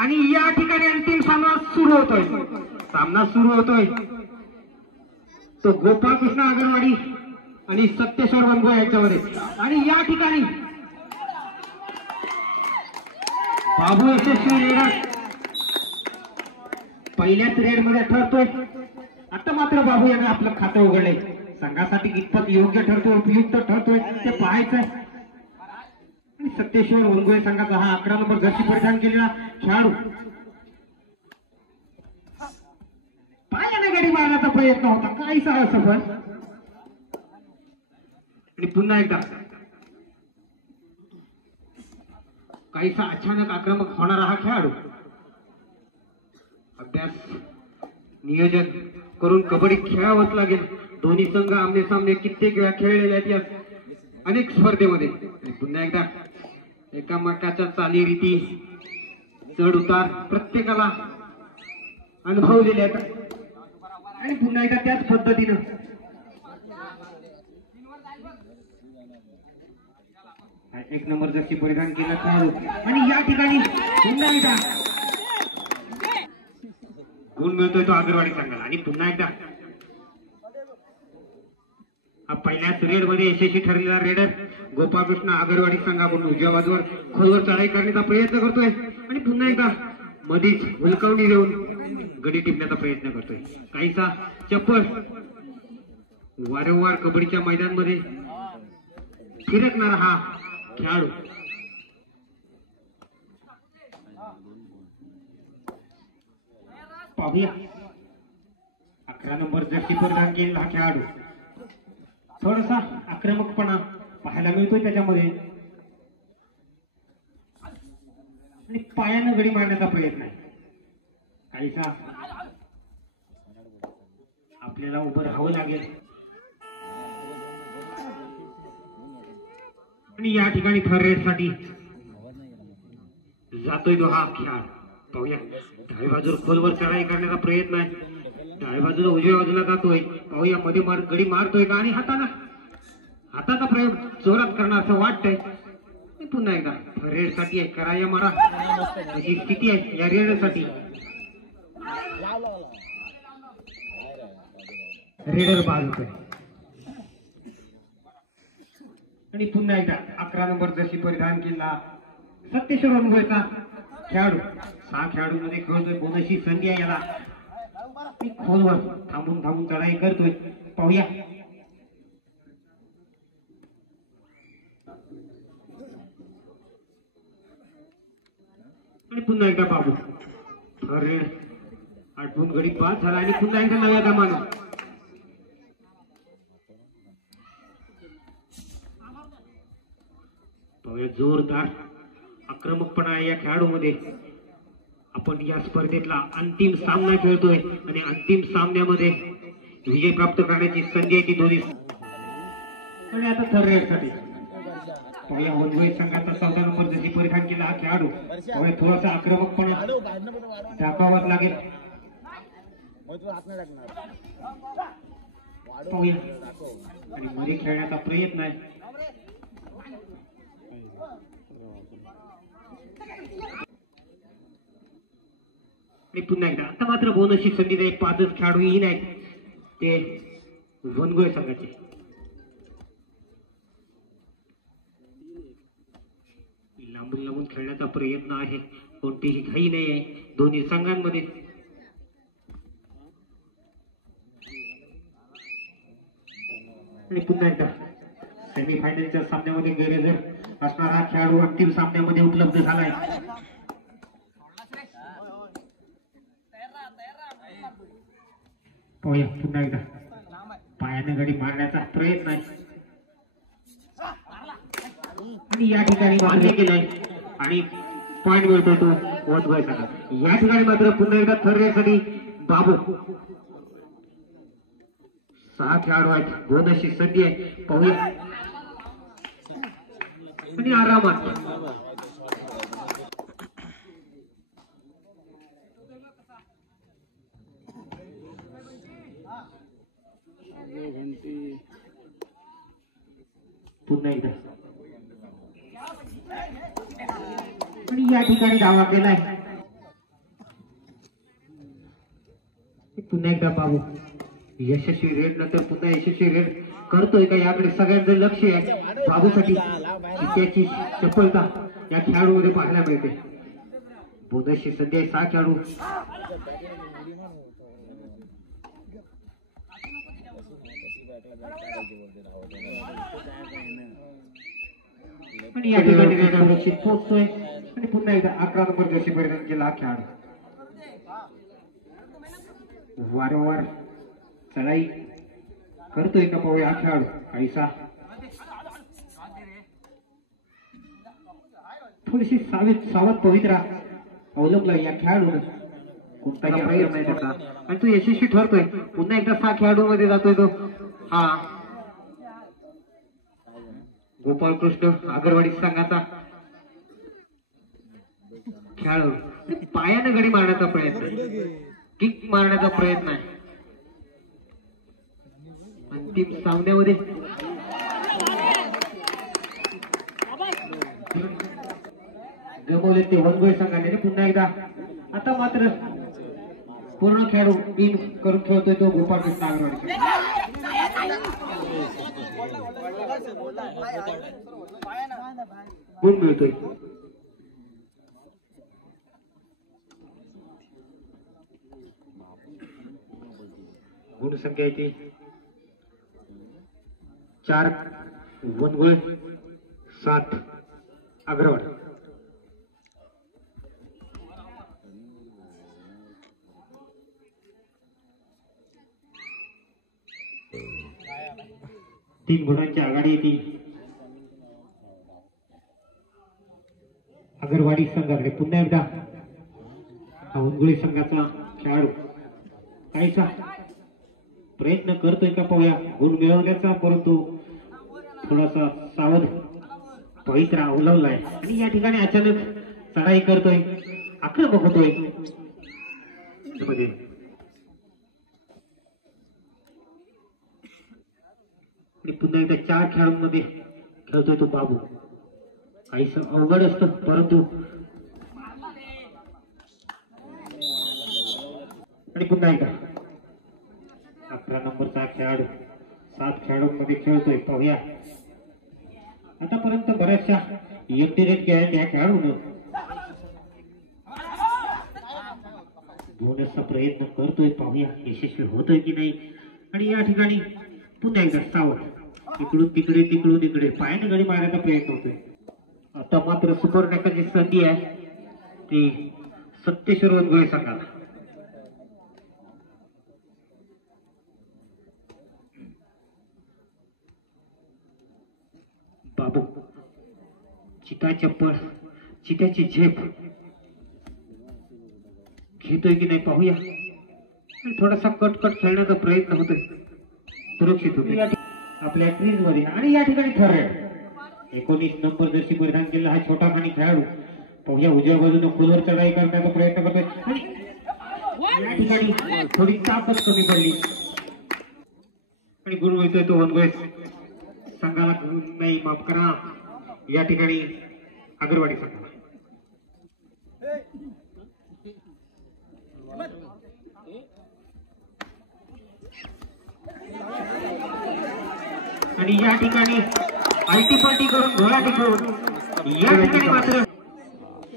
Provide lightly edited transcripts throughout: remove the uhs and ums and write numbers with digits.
आणि या ठिकाणी अंतिम सामना सुरू होतोय तो गोपाळकृष्ण आगरवाडी आणि सत्येश्वर वनगो यांच्यामध्ये। आणि या ठिकाणी बाबू यशस्वी रेडर पहिल्याच रेड मध्ये ठरतोय। आता मात्र बाबू यांनी आपलं खातं उघडलंय, संघासाठी कितपत योग्य ठरतोय उपयुक्त ठरतोय ते पाहायचंय। आणि सत्येश्वर वनगोळे संघाचा हा 11 नंबर जर्सी परिधान केलेला खेळाडू पायाने गडी मारण्याचा प्रयत्न होता, काहीसा असफल। आणि पुन्हा एकदा काहीसा अचानक आक्रमक होणारा हा खेळाडू अभ्यास नियोजन करून कबड्डी खेळावंच लागेल। दोन्ही संघ आमने सामने कित्येक वेळा खेळलेले आहेत या अनेक स्पर्धेमध्ये। पुन्हा एकदा एकामेकाच्या चालीरीती चढ उतार प्रत्येकाला अनुभवलेले आहेत आणि पुन्हा एकदा त्याच पद्धतीनं एक नंबर जर्सी परिधान केला खेळाडू। आणि या ठिकाणी पुन्हा एकदा गुण मिळतोय तो आगरवाडी संघाला। आणि पुन्हा एकदा हा पहिल्याच रेड मध्ये यशस्वी ठरलेला रेडर गोपाळकृष्ण आगरवाडी संघाकडून उजव्या बाजूवर खोलवर चढाई करण्याचा प्रयत्न करतोय आणि पुन्हा एकदा मध्येच हुलकावणी देऊन गडी टिपण्याचा प्रयत्न करतोय। काहीसा चप्पल वारंवार कबड्डीच्या मैदानामध्ये फिरकणारा हा खेळाडू पाहूया। 11 नंबर जर्सी परिधान केलेला हा खेळाडू थोडासा आक्रमकपणा पाहायला मिळतोय त्याच्यामध्ये आणि पायानं गडी मारण्याचा प्रयत्न आहे। काहीसा आपल्याला उभं राहावं लागेल आणि या ठिकाणी थर्ड रेड साठी जातोय तो हा खेळाडू। पाहूया डाव्या बाजूला खोलवर चढाई करण्याचा प्रयत्न आहे, डाव्या बाजूला उजव्या बाजूला जातोय। पाहूया मध्ये गडी मारतोय का आणि हाताचा प्रयोग जोरात करणार असं वाटतंय। पुन्हा एकदा रेड साठी आहे, कराया मारा अशी स्थिती आहे या रेड साठी। रेडर बाद होतोय आणि पुन्हा एकदा 11 नंबर जर्सी परिधान केला सत्येश्वर वनगोळेचा खेळाडू। 6 खेळाडूंमध्ये खेळतोय, बोनसची संधी आहे याला। खोलवर थांबून चढाई करतोय। पाहूया आणि पुन्हा एकदा बाबू रेड आठवून गडी बाद झाला आणि पुन्हा एकदा नव्या दमानं पाहूया जोरदार आक्रमकपणा आहे या खेळाडूमध्ये. आपण या स्पर्धेतला अंतिम सामना खेळतोय आणि अंतिम सामन्यामध्ये विजय प्राप्त करण्याची संधी आहे ती दोन्ही. आणि आता थर्ड रेडसाठी पाहूया वनवे संघाचा 14 नंबर जशी परिधान केला हा खेळाडू. पाहूया थोडासा आक्रमकपणा दाखवावाच लागेल. पाहूया आणि मध्ये खेळण्याचा प्रयत्न आहे. आणि पुन्हा एकदा आता मात्र बोनसची संधी नाही. 5च खेळाडूही नाहीत ते वनगोळे संघाचे. लांबून लांबून खेळण्याचा प्रयत्न आहे. कोणतीही घाई नाही आहे दोन्ही संघांमध्ये. आणि पुन्हा एकदा सेमीफायनलच्या सामन्यामध्ये गैरहजर असणारा खेळाडू अंतिम सामन्यामध्ये उपलब्ध झालाय. पाहूया पुन्हा एकदा पायाने गडी मारण्याचा प्रयत्न आहे आणि या ठिकाणी मान्य केलंय आणि पॉइंट मिळतो तो वनवे संघ. या ठिकाणी मात्र पुन्हा एकदा थर्ड रेडसाठी बाबू. 6 खेळाडू आहेत. बोनसची संधी आहे. पाहूया आणि आरामात पुन्हा एकदा आणि या ठिकाणी धावा केलाय. पुन्हा एकदा बाबू यशस्वी रेड नंतर पुन्हा यशस्वी रेड करतोय का याकडे सगळ्यांचं लक्ष आहे बाबूसाठी. त्याची चपलता या खेळाडूमध्ये पाहायला मिळते. बोनसची संधी आहे. 6 खेळाडू आणि या ठिकाणी सुरक्षित पोहोचतोय आणि पुन्हा एकदा 11 नंबर जशी परिधान केला हा खेळाडू. वारंवार चढाई करतोय का पाहूया हा खेळाडू. काहीसा थोडीशी सावध पवित्रा अवलंबला या खेळाडूने. कोणताही प्रयत्न नाही त्याचा आणि तो यशस्वी ठरतोय. पुन्हा एकदा 6 खेळाडू मध्ये जातोय तो हा गोपाळ कृष्ण आगरवाडी संघाचा खेळाडू. पायाने गडी मारण्याचा प्रयत्न, किक मारण्याचा प्रयत्न आहे अंतिम सामन्यामध्ये. गमवले ते वनगोळे संघाने. पुन्हा एकदा आता मात्र पूर्ण खेळाडू इन करून खेळतोय तो गोपाळ कृष्ण आगरवाडी. गुण मिळतोय. गुण संख्या येते 4 वनगोळ 7 आगरवाड. तीन गुणांची आघाडी येते आगरवाडी संघाकडे. पुन्हा एकदा वनगोळी संघाचा खेळाडू काहीसा प्रयत्न करतोय का पाहूया गुण मिळवण्याचा, परंतु थोडासा सावध पवित्रा अवलंबलाय आणि या ठिकाणी अचानक चढाई करतोय, आक्रमक होतोय. पुन्हा एकदा 4 खेळाडूंमध्ये खेळतोय तो बाबू. काहीस अवघड असतं परंतु आणि पुन्हा एकदा 11 नंबरचा खेळाडू 7 खेळाडूंमध्ये खेळतोय. पाहूया आतापर्यंत बऱ्याचशा एकटेरेट केल्या त्या खेळाडून बोनसचा प्रयत्न करतोय. पाहूया यशस्वी होतोय की नाही. आणि या ठिकाणी पुन्हा एकदा सावध इकडून तिकडे तिकडून इकडे पायाने गडी मारण्याचा प्रयत्न होतोय. आता मात्र सुपर टॅकलची संधी आहे ती सत्तेश्वर वनगोळे संघाला. बाबू चिता चप्पल चित्याची झेप घेतोय की नाही पाहूया. थोडासा कटकट खेळण्याचा प्रयत्न होतोय, सुरक्षित होते आपल्या क्रीज मध्ये. आणि या ठिकाणी ठरलं 19 नंबर जर्सी परिधान केलेला हा छोटा खाणी खेळाडू पाहूया उजव्या बाजूने खोलवर चढाई करण्याचा प्रयत्न करतोय. आणि या ठिकाणी थोडी ताकद कमी पडली आणि गुरु येतोय तो वनवेस संघाला नाही, माफ करा, या ठिकाणी आगरवाडी संघ. आणि या ठिकाणी आलटी पलटी करून घोडा टिकवून या ठिकाणी मात्र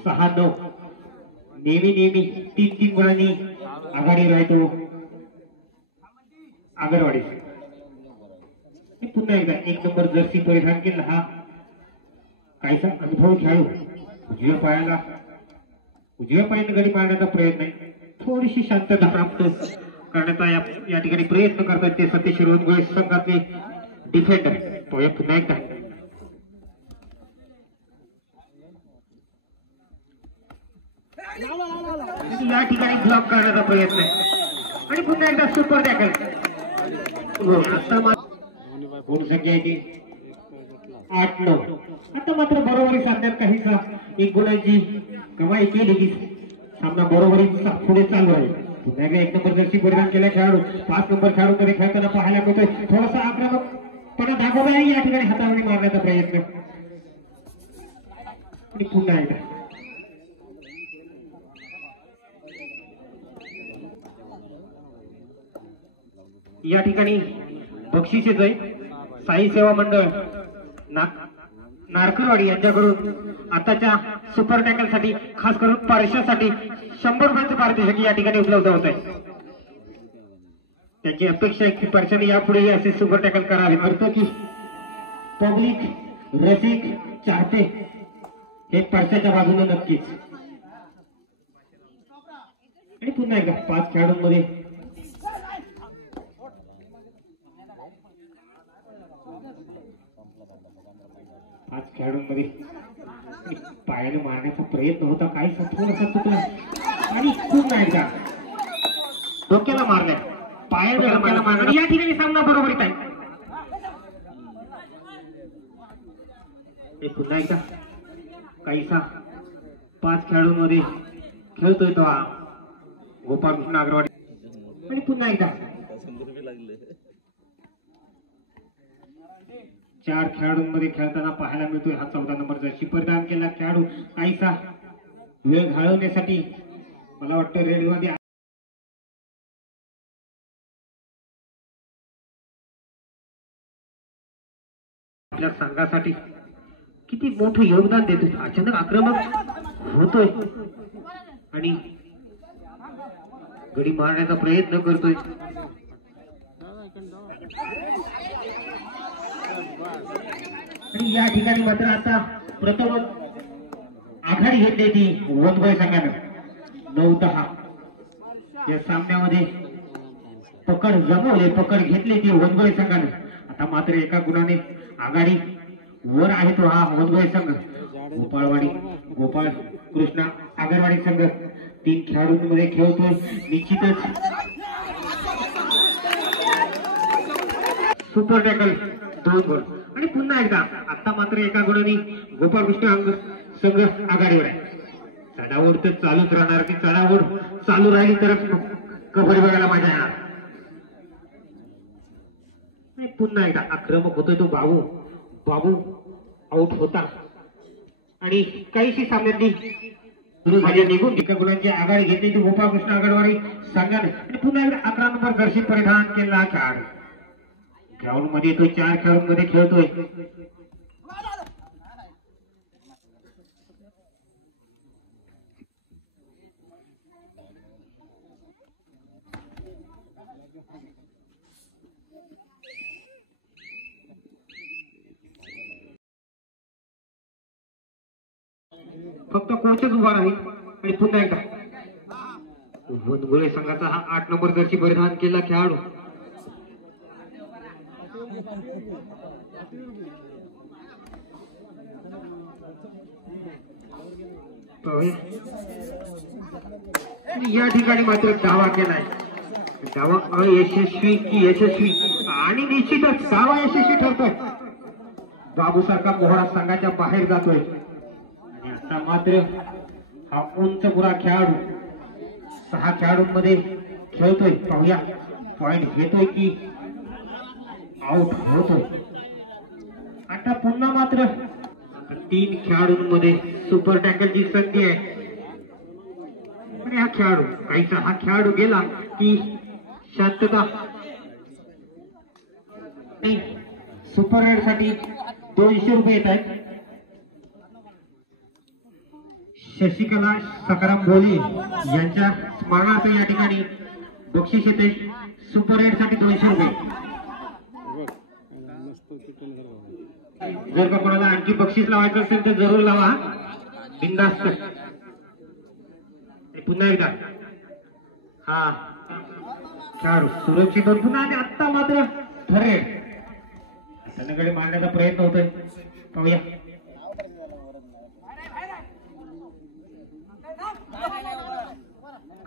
6-9 नेहमी 3 गोळांनी आघाडी राहतो आगरवाडी. पुन्हा एकदा 1 नंबर जर्सी परिधान केला हा काहीसा अनुभव खेळाडू उजव्या पायाने गडी मारण्याचा प्रयत्न आहे. थोडीशी शांतता प्राप्त करण्याचा या ठिकाणी प्रयत्न करतात ते सतीश रोहनगोळे संघातले डिफेंडर. तो पुन्हा एकदा या ठिकाणी ब्लॉक करण्याचा प्रयत्न आहे आणि पुन्हा एकदा सुपर टॅकल. गुण संख्या आहे 8-9. आता मात्र बरोबरी साधण्यात काहीसा 1 गुणांची कमाई केली की सामना बरोबरी पुढे चालू आहे. पुन्हा एकदा 1 नंबर जर्सी परिधान केला खेळाडू 5 नंबर खेळाडू मध्ये खेळताना पाहायला मिळतोय थोडासा आक्रमकपणा दाखवला आहे या ठिकाणी हातावणी मारण्याचा प्रयत्न. आणि पुन्हा एकदा या ठिकाणी बक्षिसे जय साई सेवा मंडळ नारकरवाडी यांच्याकडून आताच्या सुपर टॅकल साठी खास करून पारितोषिकासाठी 100 रुपयांचे पारितोषिक या ठिकाणी उपलब्ध होत आहे. त्यांची अपेक्षा आहे की परशाने यापुढे असे सुपर टॅकल करावे. अर्थ की पब्लिक रसिक चाहते हे परशाच्या बाजूने नक्कीच. आणि पुन्हा एकदा 5 खेळाडूंमध्ये पायाने मारण्याचा प्रयत्न होता, काही थोडासा चुकला आणि पुन्हा एकदा डोक्याला मारल्या पायाला मारल्या. या ठिकाणी सामना बरोबरीत आहे. पुन्हा एकदा काहीसा 5 खेळाडूंमध्ये खेळतोय तो हा गोपाळकृष्ण आगरवाडी. आणि पुन्हा एकदा 4 खेळाडूंमध्ये खेळताना पाहायला मिळतोय हा 14 नंबर जर्सी परिधान केला खेळाडू काहीसा वेळ घालवण्यासाठी मला वाटतं रेडमध्ये आपल्या संघासाठी किती मोठं योगदान देतोय. अचानक आक्रमक होतोय आणि गडी मारण्याचा प्रयत्न करतोय. आणि या ठिकाणी मात्र आता प्रथम आघाडी घेतली ती वनगोळे संघानं 9-10. या सामन्यामध्ये पकड जमवले, पकड घेतली ती वनगोळे संघानं. आता मात्र 1 गुणाने आघाडी वर आहे तो हा वनगोळे संघ. गोपाळ कृष्णा आगरवाडी संघ 3 खेळाडूंमध्ये खेळतोय. निश्चितच सुपर टॅकल 2 गोल. आणि पुन्हा एकदा आता मात्र 1 गुणाने गोपाळकृष्ण संघ आघाडीवर आहे. चढाओढ तर चालूच राहणार की चढाओढ चालू राहिली तरच कबड्डी बघायला मजा येणार. पुन्हा एकदा आक्रमक होतोय तो बाबू आउट होता आणि काहीशी सामन्यातली सुरू झाली निघून 1 गुणांची आघाडी घेतली ती गोपाळकृष्ण आगरवाडी संघाने. आणि पुन्हा एकदा 11 नंबर जर्सी परिधान केला खेळाडू ग्राउंड मध्ये तो 4 खेळाडूंमध्ये खेळतोय. फक्त कोचच उभा राहील. आणि पुन्हा एकदा वनगोळे संघाचा हा 8 नंबर जर्सी परिधान केला खेळाडू या ठिकाणी मात्र दावा केलाय. दावा अयशस्वी की यशस्वी, आणि निश्चितच दावा यशस्वी ठरतोय. बाबू सारखा मोहरा संघाच्या बाहेर जातोय. आणि आता मात्र हा उंच पुरा खेळाडू 6 खेळाडूंमध्ये खेळतोय. पाहूया पॉइंट घेतोय की आउट होतोय. आता पुन्हा मात्र 3 खेळाडूंमध्ये सुपर टॅकलची संधी आहे. आणि हा खेळाडू काहीसा हा खेळाडू गेला की शांतता. सुपर रेड साठी 200 रुपये येत आहेत. शशिकला सकाराम बोले यांच्या स्मरणार्थ या ठिकाणी बक्षीस येते. सुपर रेड साठी 200 रुपये. जर का कोणाला आणखी बक्षीस लावायचं असेल तर जरूर लावा. बिनधास्त. पुन्हा एकदा हा खेळाडू सुरक्षित पुन्हा. आणि आता मात्र ठरेल त्यांच्याकडे मारण्याचा प्रयत्न होतोय. पाहूया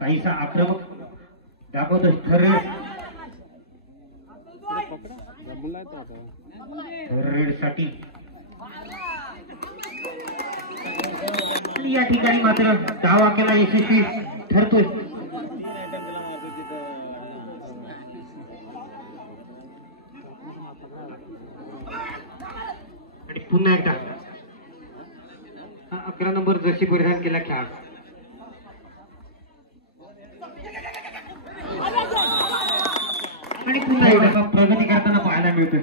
काहीसा आक्रमक दाखवतोय ठरेल. रेड साठी या ठिकाणी मात्र दावा केला यशस्वी ठरतोय. आणि पुन्हा एकदा 11 नंबर जर्सी परिधान केला खेळाडू. आणि पुन्हा एकदा प्रगती करताना पाहायला मिळतोय.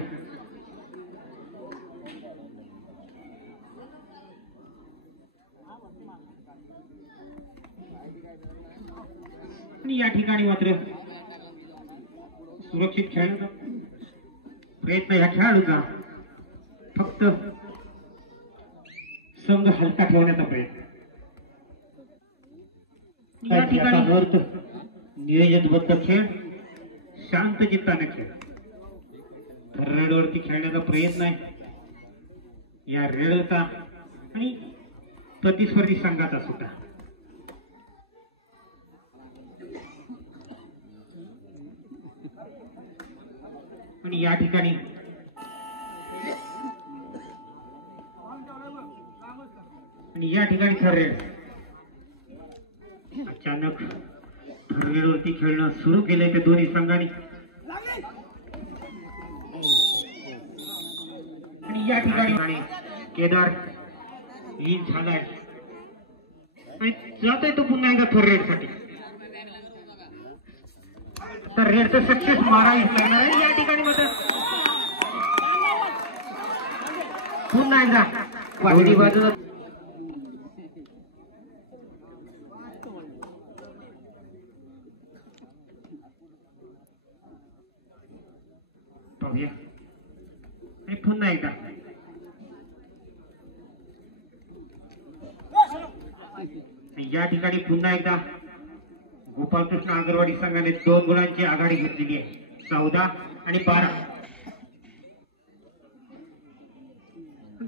आणि या ठिकाणी मात्र सुरक्षित खेळण्याचा प्रयत्न या खेळाडूचा. फक्त संघ हलका ठेवण्याचा प्रयत्न. या ठिकाणी नियोजनबद्ध खेळ, शांत चित्ताने खेळ. रेडवरती खेळण्याचा प्रयत्न आहे या रेडचा आणि प्रतिस्पर्धी संघाचा सुद्धा. आणि या ठिकाणी थर्रेड अचानक रेडवरती खेळणं सुरू केलंय त्या दोन्ही संघांनी. आणि या ठिकाणी केदार इन झालाय आणि जातोय तो पुन्हा एकदा थर्रेड साठी. तर रेडचं सक्सेस मारावी लागणार आहे. या ठिकाणी मात्र पुन्हा एकदा वाजवी बाजूला पाहूया. आणि पुन्हा एकदा या ठिकाणी पुन्हा एकदा गोपालकृष्ण आगरवाडी संघाने 2 गुणांची आघाडी घेतलेली आहे. 14 आणि 12.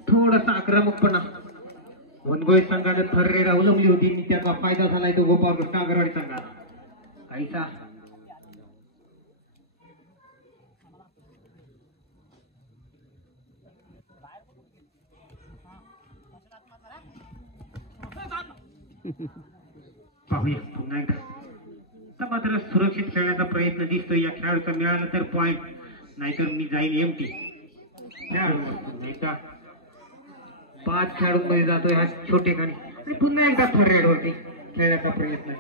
थोडासा आक्रमकपणा वनगोळे संघाने थर्रेड अवलंबली होती आणि त्याचा फायदा झालाय तो गोपालकृष्ण आगरवाडी संघाला. काहीसा पाहूया पुन्हा एकदा. मात्र सुरक्षित खेळण्याचा प्रयत्न दिसतोय या खेळाडूचा. मिळाला तर पॉइंट, नाहीतर मी जाईल एमटी. 5 खेळाडूंमध्ये जातोय हा छोटेखानी. आणि पुन्हा एकदा थर्रेड वरती खेळण्याचा प्रयत्न.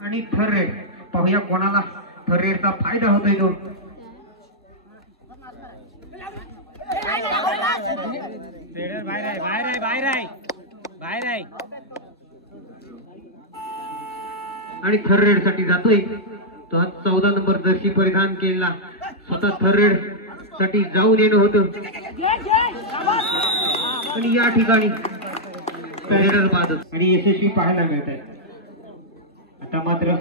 आणि थर्रेड पाहूया कोणाला थर्रेडचा फायदा होतोय तो. आणि थर्रेड साठी जातोय तो. 14 नंबर जर्सी परिधान केला. स्वतः थर्रेड साठी जाऊन येणं होतं. आणि या ठिकाणी रेडर बाद आणि यशस्वी पाहायला मिळत आहे. आता मात्र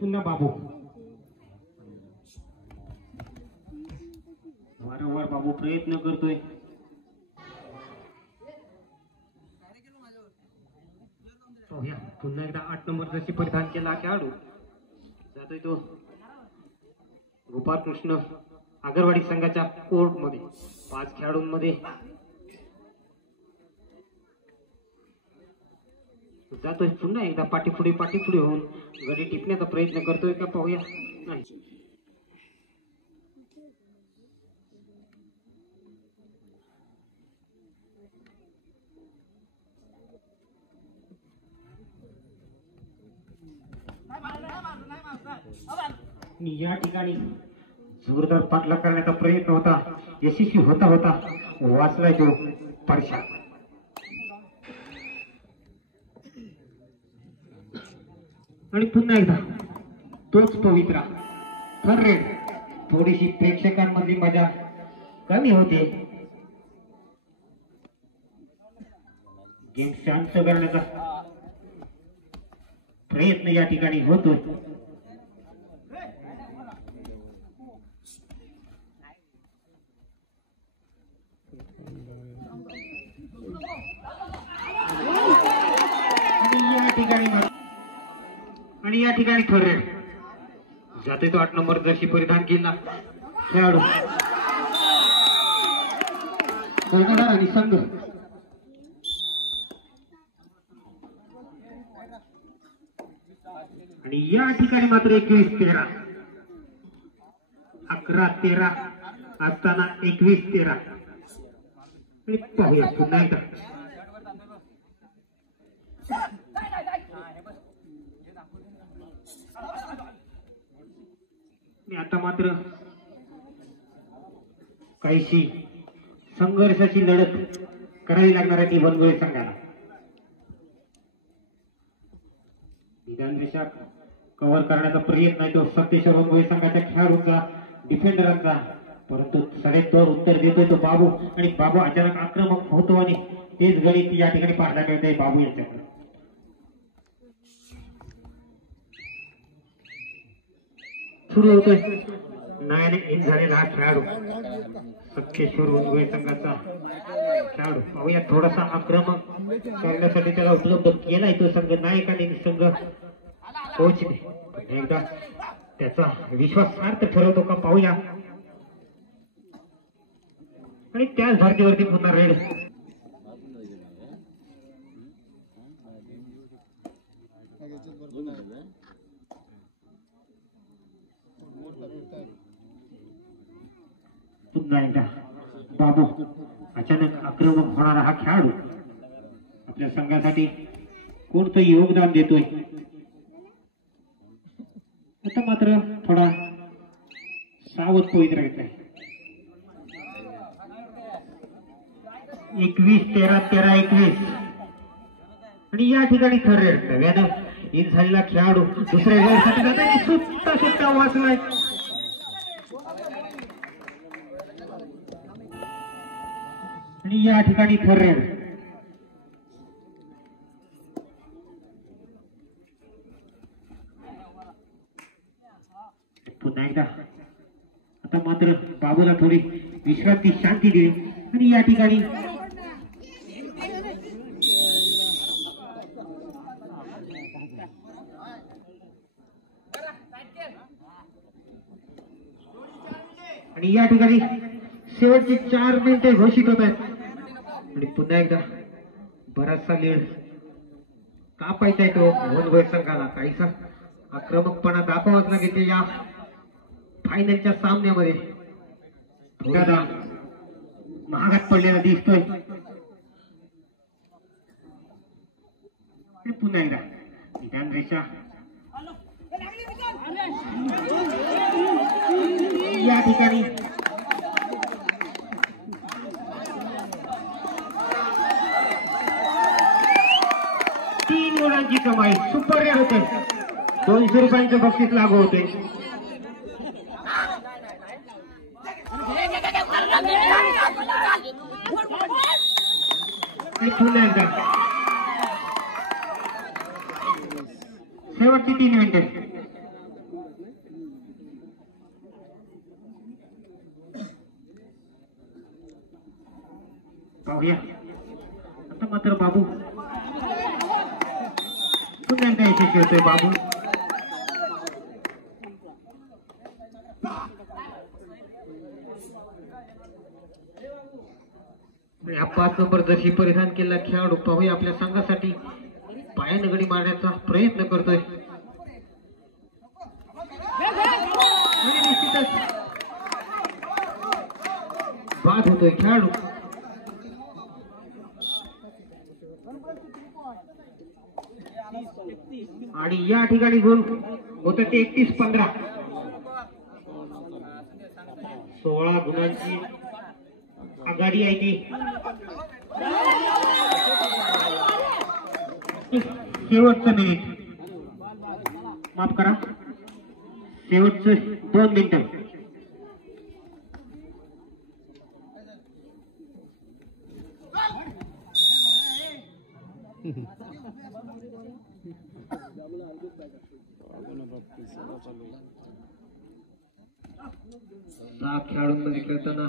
पुन्हा बाबू वारंवार बाबू प्रयत्न करतोय. पुन्हा एकदा 8 नंबर जशी परिधान केला खेळाडू जातोय तो गोपाळ कृष्ण आगरवाडी संघाच्या कोर्ट मध्ये. 5 खेळाडूंमध्ये जातोय. पुन्हा एकदा पाठीपुढे होऊन गडी टिपण्याचा प्रयत्न करतोय का पाहूया. नाही. या ठिकाणी जोरदार पाठलाग करण्याचा प्रयत्न होता. यशस्वी होता वाचलाय तो परशा. आणि पुन्हा एकदा तोच पवित्रा रेड. थोडीशी प्रेक्षकांमधली मजा कमी होते. गेम शांत करण्याचा प्रयत्न या ठिकाणी होतो. आणि या ठिकाणी थर्ड जाते तो 8 नंबर जर्सी परिधान केला खेळाडू कर्णधार आणि संघ. आणि या ठिकाणी मात्र 21-13 11-13 असताना 21-13. पाहूया पुन्हा एकदा. आता मात्र काहीशी संघर्षाची लढत करावी लागणार आहे ती वनगोळी संघाला. विधान रेषा कव्हर करण्याचा प्रयत्न आहे तो सप्तेश्वर वनगोळी संघाच्या खेळाडूंचा डिफेंडरांचा. परंतु सडेतोड उत्तर देतोय तो बाबू. आणि बाबू अचानक आक्रमक होतो आणि तेच गणित या ठिकाणी पाहायला मिळते बाबू यांच्याकडे. सुरू होतोय नायाने इन झालेला हा खेळाडू सप्तेश्वर वनगोळी संघाचा खेळाडू. पाहूया थोडासा आक्रमक करण्यासाठी त्याला उपलब्ध केलाय तो संघ नायकाने संघ कोचने. एकदा त्याचा विश्वास सार्थ ठरवतो का पाहूया. आणि त्याच धर्तीवरती पुन्हा रेड. पुन्हा एकदा बाबू अचानक आक्रमक होणारा हा खेळाडू आपल्या संघासाठी कोणतं योगदान देतोय. आता मात्र थोडा सावध पवित्रा घेतलाय. 21-13 आणि या ठिकाणी खरे नव्यानं इन झालेला खेळाडू दुसऱ्या वेळेसाठी जाताना सुट्टा वाचलाय. आणि या ठिकाणी खरे पुन्हा एकदा. आता मात्र बाबूला थोडी विश्रांती शांती देईल. आणि या ठिकाणी शेवटची 4 मिनिटे घोषित होत आहेत. आणि पुन्हा एकदा बराचसा लीड कापायचा आहे तो वनगोळी संघाला. काहीसा आक्रमकपणा दाखवाच लागेल या फायनलच्या सामन्यामध्ये. थोडासा महागात पडलेला दिसतोय. पुन्हा एकदा विधान रेषा या ठिकाणी ची कमाई सुपर रेड होते. 200 रुपयांचे बक्षीस लागू होते. शेवटची 3 मिनिटे. पाहूया आता मात्र बाबू पुन्हा एकदा यशस्वी खेळतोय बाबू. या 5 नंबर जशी परिधान केलेला खेळाडू पाहूया आपल्या संघासाठी पायाने गडी मारण्याचा प्रयत्न करतोय. बाद होतोय खेळाडू. आणि या ठिकाणी गोल होत ते 31-15. 16 गुणांची आघाडी आहे ती. शेवटचं मिनिट, माफ करा, शेवटचं 2 मिनिटं. सहा खेळाडूंमध्ये खेळताना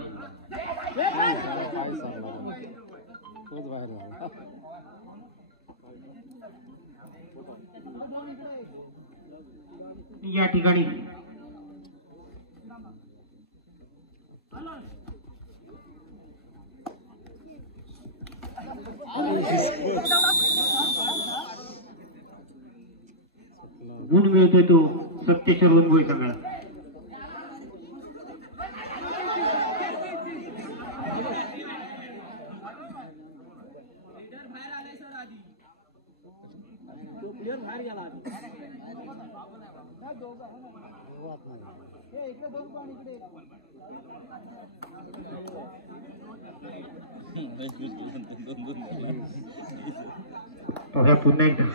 या ठिकाणी गुण मिळतोय तो सत्तेच्या रोनगोळी सगळा. पुन्हा एकदा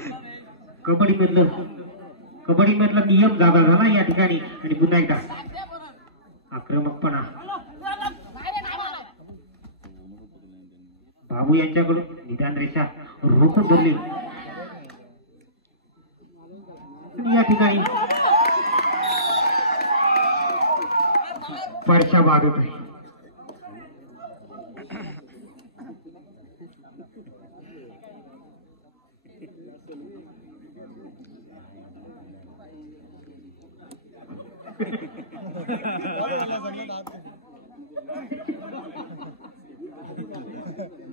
कबड्डी मधला नियम जागा झाला या ठिकाणी. आणि पुन्हा एकदा आक्रमकपणा बाबू यांच्याकडून. निदान रेषा रोखून धरली या ठिकाणी. परशा बाद होत आहे.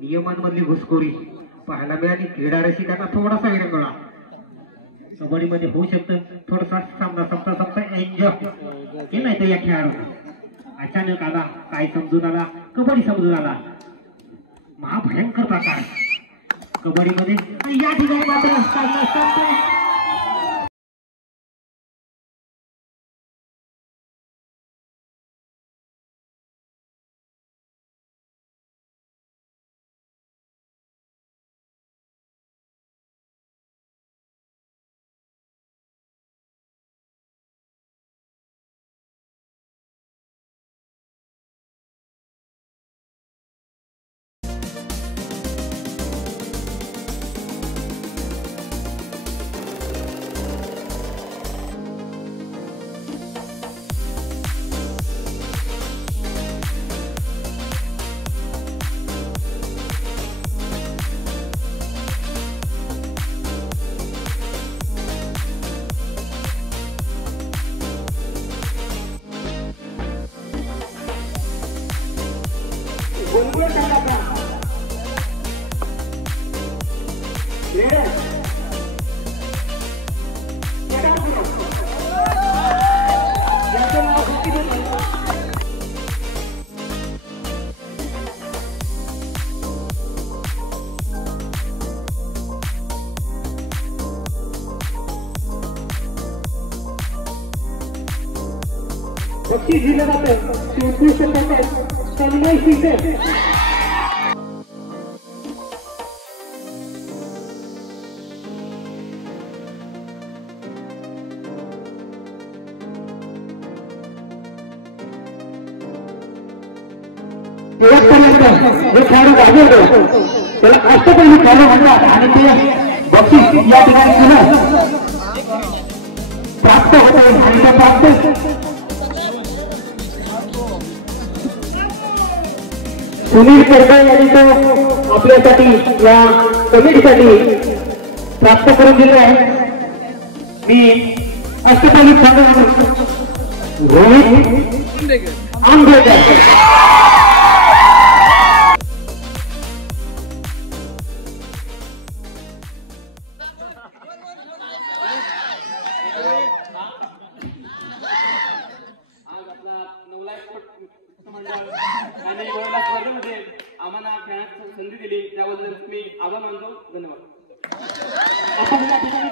नियमांमधली घुसखोरी पाहायला मिळाली. क्रीडा रसिकांना थोडासा विरंगुळा. कबड्डीमध्ये होऊ शकतं थोडासा सामना संपता एन्जॉय केलाय तर या खेळाडूंना. अचानक आला, काय समजून आला, कबड्डी समजून आला. महाभयंकर प्रकार कबड्डीमध्ये. या ठिकाणी मात्र सामना संपला. बक्षीस दिलं जातं उत्कृष्ट सन्मान शिक्षक. खेळाडू गाजवतो त्याला अष्टपैलू खेळाडू म्हणतात. आणि ते बक्षीस या ठिकाणी प्राप्त होते. आणि त्या प्राप्त सुनील करकळ यांनी तो आपल्यासाठी या कमिटीसाठी प्राप्त करून दिले आहे. मी अष्टपैलू संघ रोहित आंबेडकर आणि एवढ्या स्पर्धेमध्ये आम्हाला खेळण्याची संधी दिली त्याबद्दल मी आभार मानतो. धन्यवाद. आपण या ठिकाणी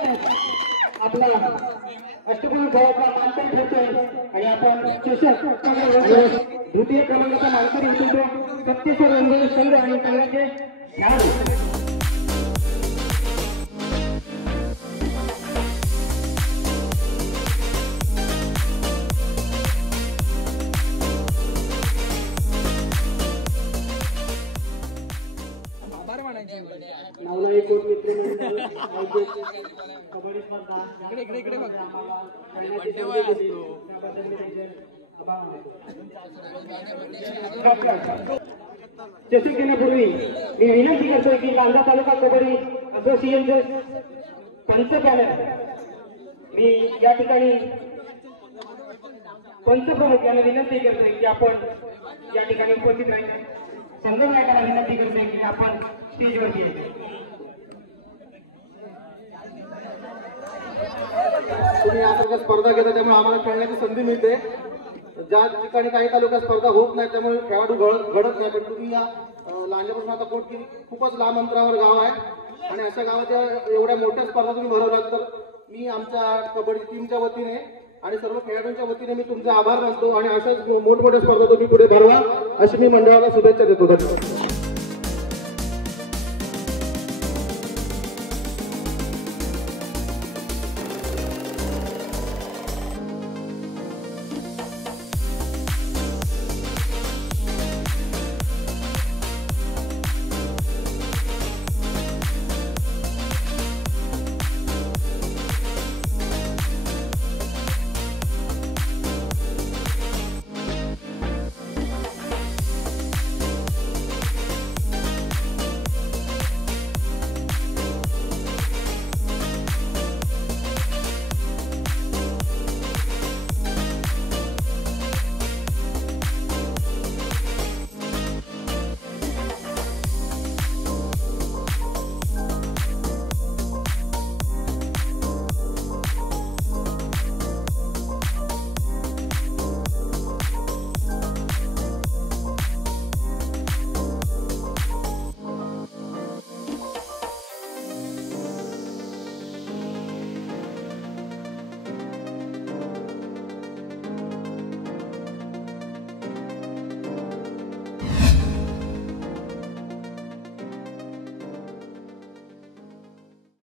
आपला अष्टपैलू खेळाचा मानकरी ठरतोय आणि आपण द्वितीय क्रमांकाचा मानकरी होतो सत्येश्वर रंगोली संघ आणि संघाचे खेळाडू. नवलाई कोट मित्रमंडळ कबड्डी स्पर्धा इकडे बघ चषक घेण्यापूर्वी मी विनंती करतोय की लांजा तालुका कबड्डी असोसिएशनचे पंच पॅनल मी या ठिकाणी पंचप्रमुख यांना विनंती करतोय की आपण या ठिकाणी उपस्थित राहील. संघनायकाला विनंती करतोय की आपण स्टेजवर गेले. तुम्ही यासारख्या स्पर्धा घेता त्यामुळे आम्हाला खेळण्याची संधी मिळते. ज्या ठिकाणी काही तालुका स्पर्धा होत नाही त्यामुळे खेळाडू घडत नाही. पण तुम्ही या लांजापासून आता कोटकी खूपच लांब अंतरावर गाव आहे आणि अशा गावात एवढ्या मोठ्या स्पर्धा तुम्ही भरवलात तर मी आमच्या कबड्डी टीमच्या वतीने आणि सर्व खेळाडूंच्या वतीने मी तुमचे आभार मानतो आणि अशाच मोठमोठ्या स्पर्धा तुम्ही पुढे भरवा अशी मी मंडळाला शुभेच्छा देतो. धन्यवाद.